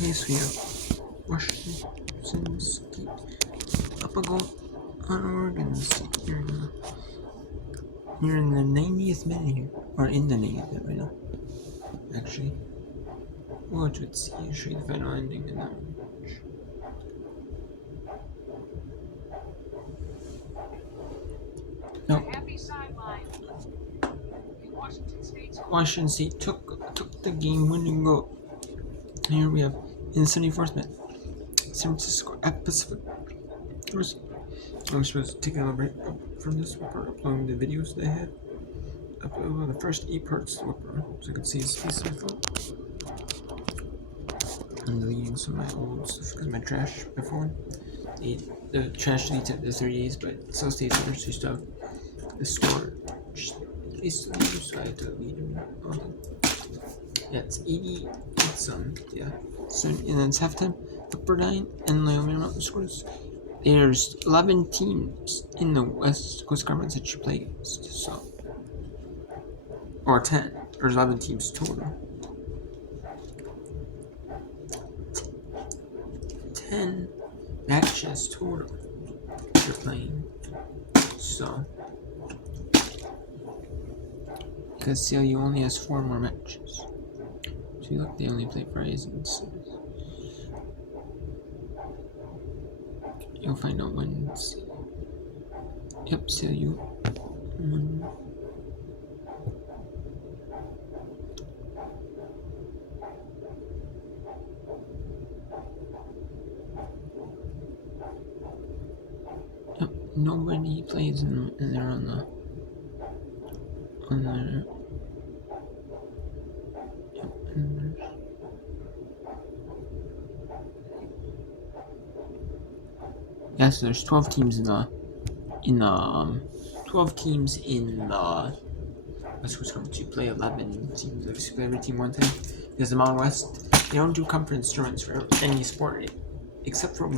Okay, so yeah, Washington State up a goal on Oregon State. You're in the 90th minute here, or in the 90th minute right now. Actually, what would see usually the final ending in that one. No. Washington State took the game-winning goal. Here we have in the 74th minute, San Francisco at Pacific. I'm supposed to take a little break from this part, uploading the videos they had. Upload the first 8 parts to upload, so I could see his piece of my phone. I'm deleting some of my old stuff because my trash, my phone. The trash deletes after 30 days, but it still stays there, so you still have the storage. So I have to delete them. Yeah, it's 80. Yeah. So, and then it's halftime. Pepperdine and Wyoming Mountain scores. There's 11 teams in the West Coast Conference that you play against, so. Or 10. There's 11 teams total. 10 matches total you're playing. So. Because CLU only has 4 more matches. So you look, they only play Fridays and Saturdays. You'll find out when. Yep, CLU. Yep, nobody plays in there on the. Yep, and yeah, so there's 12 teams in the 12 teams in the West Coast Conference. You play 11 teams. Obviously, play every team one time. Because the Mountain West, they don't do conference tournaments for any sport except for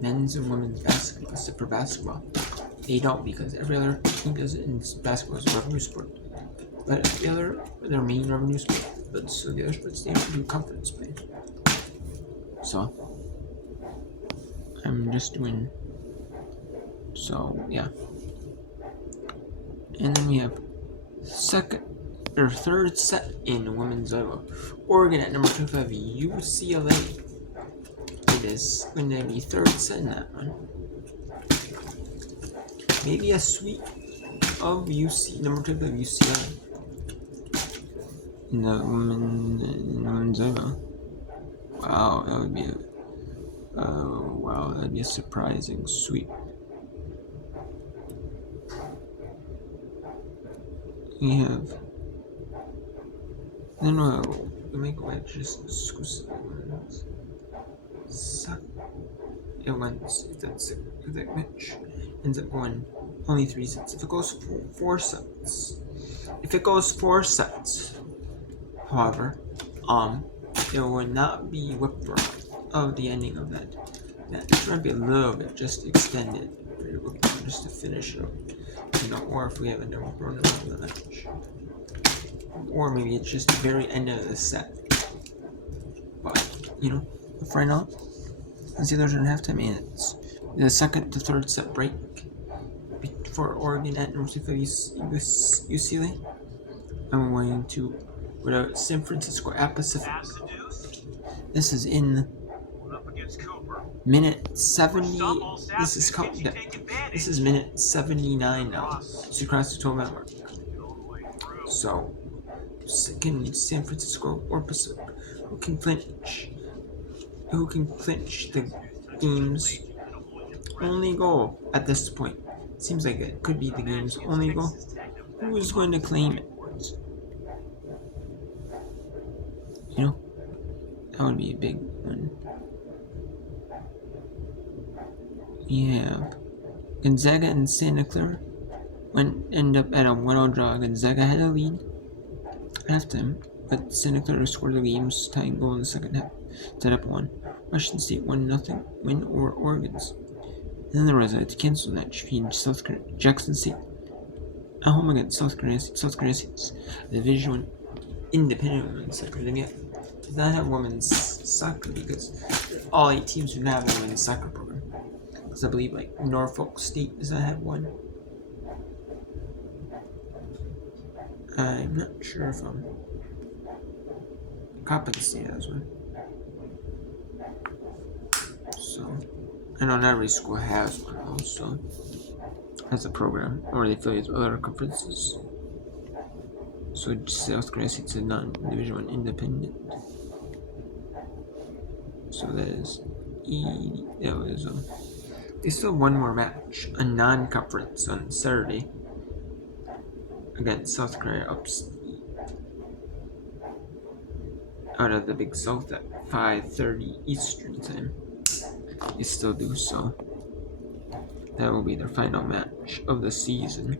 men's and women's basketball. Except for basketball, they don't, because every other team does it, and basketball is a revenue sport. But their main revenue sport. But so the other sports, they don't do conference play. So I'm just doing. So yeah. And then we have third set in women's volleyball. Oregon at number 25, UCLA. It is going to be third set in that one. Maybe a sweep of number 25 UCLA in the women's volleyball. Wow, that'd be a surprising sweep. We have. Then we may go back to just exclusive ones. If that match ends up going only 3 sets. If it goes 4 sets. However, it would not be whipped around of the ending of that match. It might be a little bit just extended, just to finish it up. Or if we have a double run around the match. Or maybe it's just the very end of the set. But, if right now, let's see, there's in halftime, and it's the second to third set break for Oregon at number 25 UCLA. I'm going to go to San Francisco at Pacific. This is in minute 70. This is minute 79 now. So across the 12-minute mark. So, can San Francisco or Pacific, who can clinch the game's only goal at this point? Seems like it could be the game's only goal. Who is going to claim it? That would be a big one. We have Gonzaga and Santa Clara end up at a 1-0 draw. Gonzaga had a lead at halftime, but Santa Clara scored the game's tying goal in the second half, set up 1. Washington State 1-0 win over Oregon's. And then there was a cancel match between Jackson State at home against South Korea State's Division 1 independent women's soccer. Then yet does not have women's soccer because all 8 teams would have a women's soccer program. Because I believe like Norfolk State does not have one. I'm not sure if Coppin State has one. So I know not every school has one also. Has a program or they affiliate with other conferences. So South Korea State's a non-Division 1 independent. So that is they still have one more match, a non-conference on Saturday against South Korea Upstate out of the Big South at 5:30 Eastern Time. They still do so. That will be their final match of the season.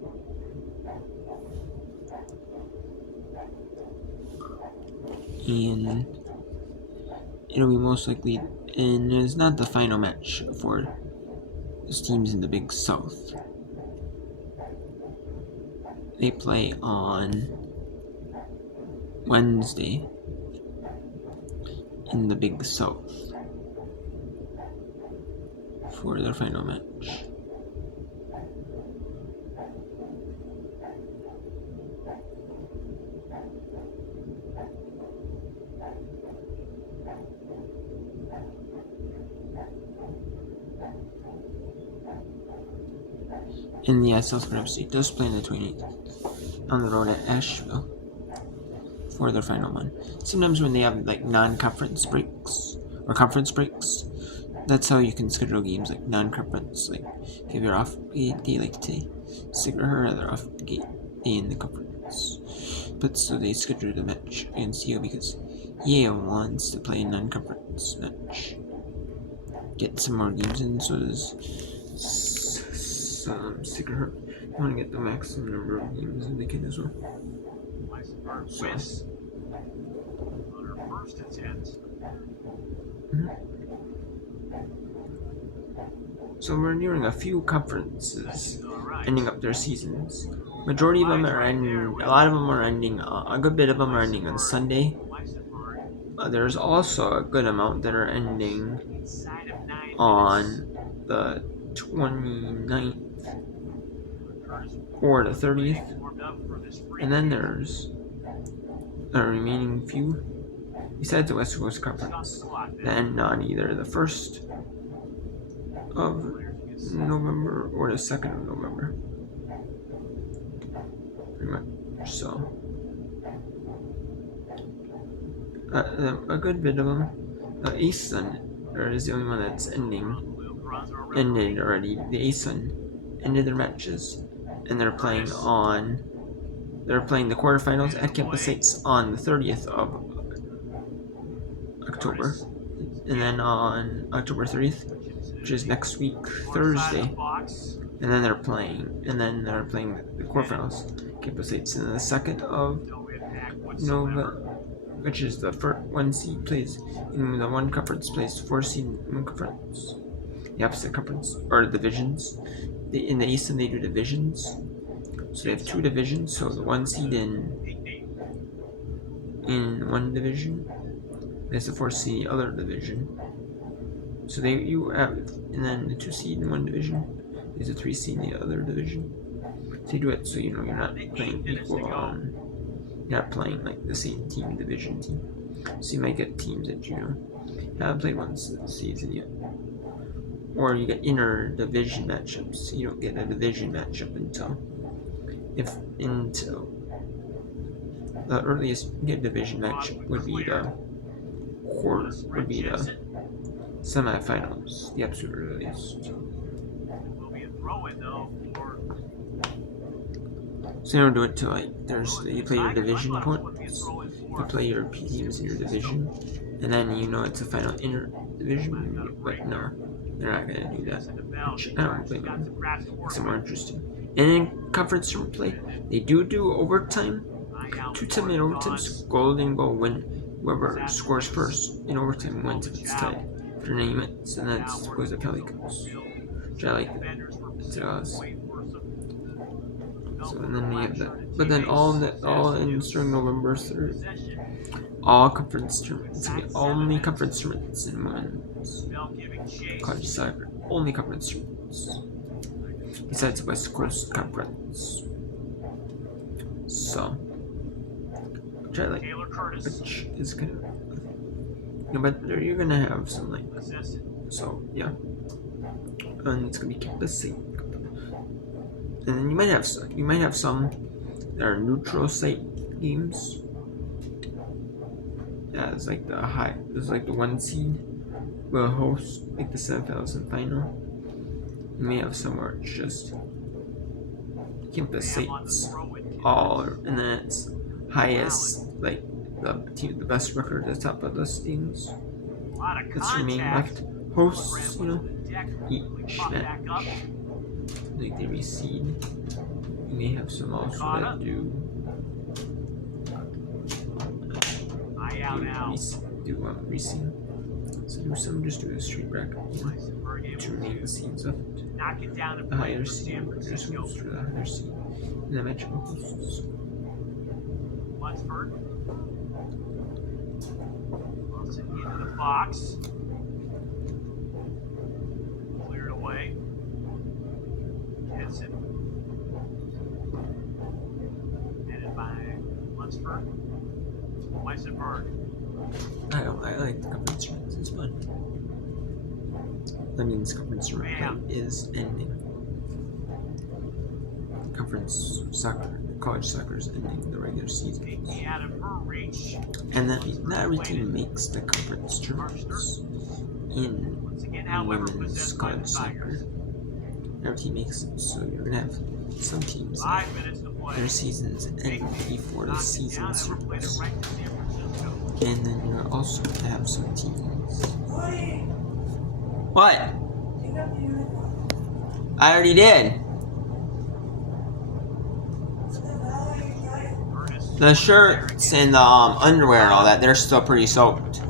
And it'll be most likely, and it's not the final match for those teams in the Big South. They play on Wednesday in the Big South for their final match. And yeah, South Korea State does play on the 28th on the road at Asheville for their final one. Sometimes when they have like non-conference breaks or conference breaks, that's how you can schedule games like non-conference. Like if you're off a day like today, or they're off the day in the conference. But so they scheduled a match against Yale because Yale wants to play a non-conference match. Get some more games in, so does Sacred Heart. You want to get the maximum number of games they can as well. So. On our first attempt. So we're nearing a few conferences ending up their seasons. Majority of them are ending. A lot of them are ending. A good bit of them are ending on Sunday. There's also a good amount that are ending on the 29th or the 30th. And then there's the remaining few, besides the West Coast Conference, that end on either the 1st of November or the 2nd of November. Pretty much so. A good bit of them. ASUN is the only one that's ended already. The ASUN ended their matches, and they're playing the quarterfinals at Campus 6 on the 30th of October, and then on October 30th, which is next week Thursday, and then they're playing the quarterfinals, Campus 8, and then the 2nd of November, which is the first one seed plays in the one conference plays 4 seed in one conference. The opposite conference or divisions. In the East, they do divisions. So they have 2 divisions. So the 1 seed in one division, there's the 4 seed in the other division. So you have, and then the 2 seed in one division, there's a 3 seed in the other division. So you do it so you're not playing equal on. You're not playing like the same team, division team. So you might get teams that haven't played once this season yet. Or you get inter-division matchups. You don't get a division matchup until the earliest you get division matchup would be the semifinals, the absolute earliest. So you don't do it till like Thursday. You play your division opponents. You play your P teams in your division, and then it's a final inter-division. But no, they're not gonna do that. Which I don't blame them. Makes it more interesting. And in conference play, they do overtime. 2-10-minute overtimes. Golden goal win. Whoever scores first in overtime wins if it's tied. If you name it, so then it goes to Pelicans. Which I like. So and then we have that. But then all ends during November 3rd. all conference tournaments. It's gonna be only conference tournaments in women's college soccer. Only conference tournaments. Besides the West Coast Conference. So, which I like, which is kind of, but you're gonna have some like, so yeah, and it's gonna be campus safe. And then you might have some that are neutral site games. Yeah, it's like the one seed will host like the semifinals and final. You may have some where it's just campus sites, all, and then it's highest, like the best record at the top of those teams. That's remaining left hosts, each match. Like they reseed. You may have some also that do reseed. So do some just do a straight bracket to remain the seeds left. The higher seed just goes for the higher seed. And the match hosts. Lunsford. Lost it into the box. Cleared away. Jensen. Headed by Lunsford. Weissenberg. I like the conference tournaments. It's fun. That means conference tournament play is ending. Conference soccer, college soccer is ending the regular season. And that every team makes the conference tournaments in women's college soccer. Every team makes it, so you're gonna have some teams that their seasons end before the season starts. And then you're also gonna have some teams. What? I already did. The shirts and the underwear and all that, they're still pretty soaked.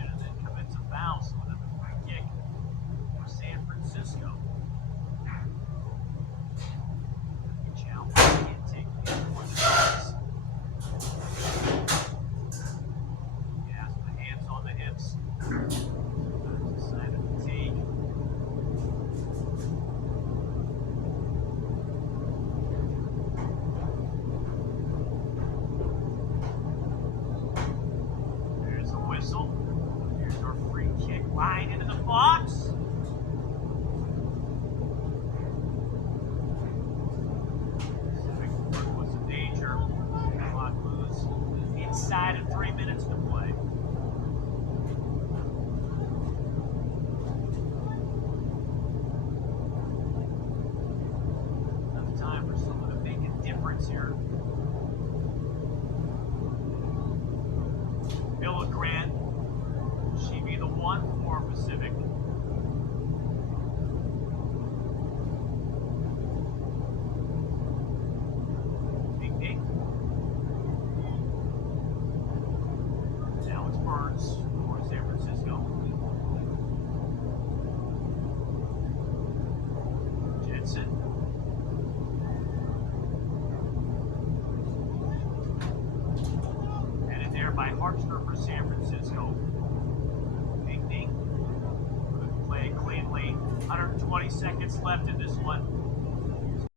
And then commits a bounce with a free kick for San Francisco. Chow can't take the other one. Yes, the hands on the hips. Decided to take. There's a whistle. Free kick right into the box. Civic was in danger. Clock moves inside of 3 minutes to play. Enough time for someone to make a difference here. Villagrán. She be the one for Pacific. Ding ding. Now it's Burns for San Francisco. Jensen. Headed there by Harpster for San Francisco. Play cleanly. 120 seconds left in this one.